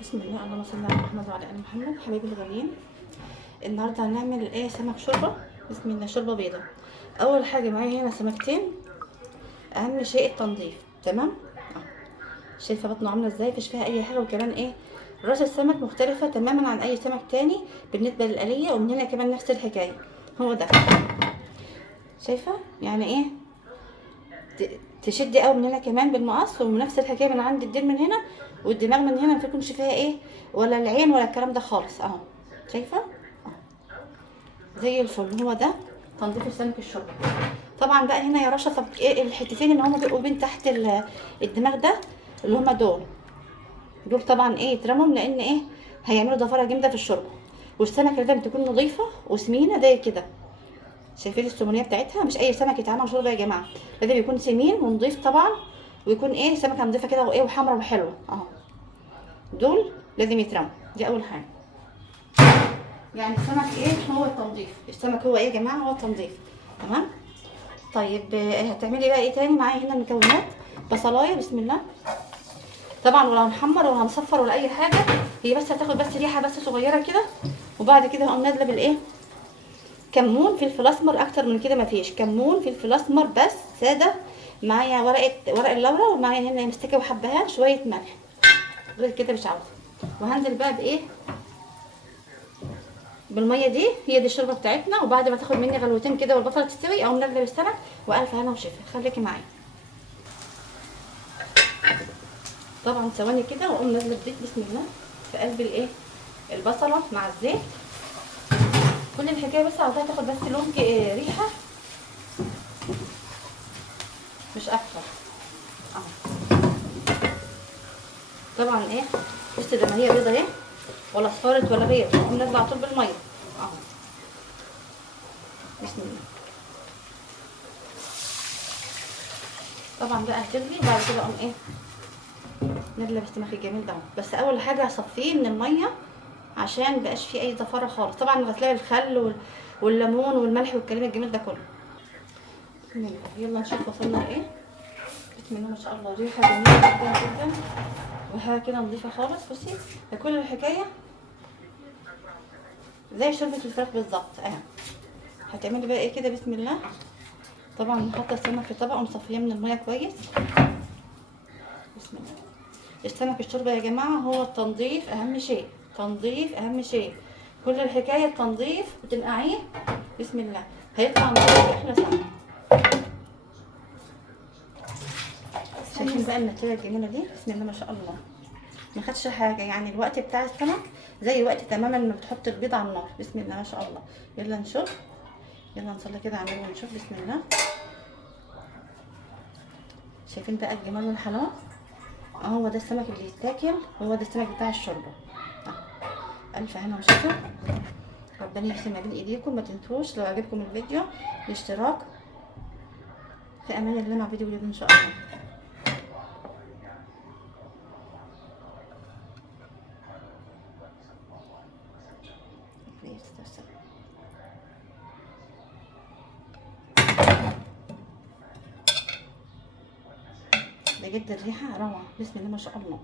بسم الله، اللهم صل على محمد وعلى ال محمد. حبايبي الغاليين، النهارده هنعمل ايه؟ سمك شوربه. بسم الله، شوربه بيضه. اول حاجه معايا هنا سمكتين، اهم شيء التنظيف. تمام. شايفه بطنه عامله ازاي؟ مفيش فيها اي حاجه. وكمان ايه، راس السمك مختلفه تماما عن اي سمك تاني بالنسبه للآلية. ومن هنا كمان نفس الحكايه. هو ده، شايفه يعني ايه؟ تشدي قوي من هنا كمان بالمقص، ونفس الحكايه من عند الديل من هنا، والدماغ من هنا. ما تكونش فيها ايه، ولا العين ولا الكلام ده خالص. اهو شايفه، زي الفل. هو ده تنظيف السمك الشوربه. طبعا بقى هنا يا رشا، طب ايه الحتتين اللي هما بيبقوا بين تحت الدماغ ده، اللي هما دول طبعا ايه، يترموا، لان ايه، هيعملوا ضفاره جامده في الشوربه. والسمكه لازم تكون نظيفه وسمينه زي كده. شايفين السمونيه بتاعتها؟ مش اي سمك يتعمل شوربه يا جماعه، لازم يكون سمين ونضيف طبعا، ويكون ايه، سمكه نضيفه كده وايه، وحمرا وحلوه. اهو دول لازم يترموا. دي اول حاجه. يعني السمك ايه، هو التنظيف. السمك هو ايه يا جماعه؟ هو التنظيف. تمام. طيب هتعملي بقى ايه تاني؟ معايا هنا المكونات. بصلايه، بسم الله. طبعا ولا هنحمر ولا هنصفر ولا اي حاجه، هي بس هتاخد بس ريحه بس صغيره كده. وبعد كده هقوم نازله بالايه، كمون، فلفل اسمر. اكتر من كده مفيش. كمون، فلفل اسمر بس ساده. معايا ورق اللورا، ومعايا هنا مستكه وحبهان، شويه ملح. غير كده مش عاوزه. وهنزل بقى بايه، بالميه دي. هي دي الشوربه بتاعتنا. وبعد ما تاخد مني غلوتين كده والبصله تستوي، اقوم نازله بالسمك. والف هنا وشفا. خليكي معايا. طبعا ثواني كده، واقوم نازله بزيت، بسم الله، في قلب الايه، البصله مع الزيت. كل الحكايه بس عاوزاها تاخد بس لون ريحه، مش اكتر. اهو طبعا ايه، بصي ده ما هي بيضه اهي، ولا اصفرت ولا بيض. اقوم نازله على طول بالميه. اهو بسم الله. طبعا بقى هتغلي، وبعد كده اقوم ايه، نازله بالسمك الجميل ده. بس اول حاجه هصفيه من الميه، عشان مبقاش فيه اي زفاره خالص. طبعا غسلاه الخل والليمون والملح والكلام الجميل ده كله. بسم الله. يلا نشوف وصلنا لايه. بسم الله ما شاء الله، ريحه جميله جدا جدا، وحاجه كده نظيفه خالص. بصي، كل الحكايه زي شوربه الفراخ بالظبط. هتعملي بقى ايه كده، بسم الله. طبعا حاطه السمك في طبق ومصفيه من الميه كويس. بسم الله. السمك الشوربه يا جماعه هو التنظيف اهم شيء. تنظيف اهم شيء. كل الحكايه التنظيف، وتنقعيه. بسم الله، هيطلع معاكي احلى سمك. شايفين بقى النتيجه الجميله دي؟ بسم الله ما شاء الله. ما خدش حاجه، يعني الوقت بتاع السمك زي وقت تماما ما بتحط البيض على النار. بسم الله ما شاء الله. يلا نشوف. يلا نصلي كده على النبي ونشوف. بسم الله. شايفين بقى الجمال والحلاوه؟ هو ده السمك اللي يتاكل، هو ده السمك بتاع الشوربه. الف هنا وشفا. ربنا يحسن ما بين ايديكم. ما تنسوش لو عجبكم الفيديو الاشتراك. في امان الله، مع فيديو جديد ان شاء الله. بجد الريحه روعه. بسم الله ما شاء الله.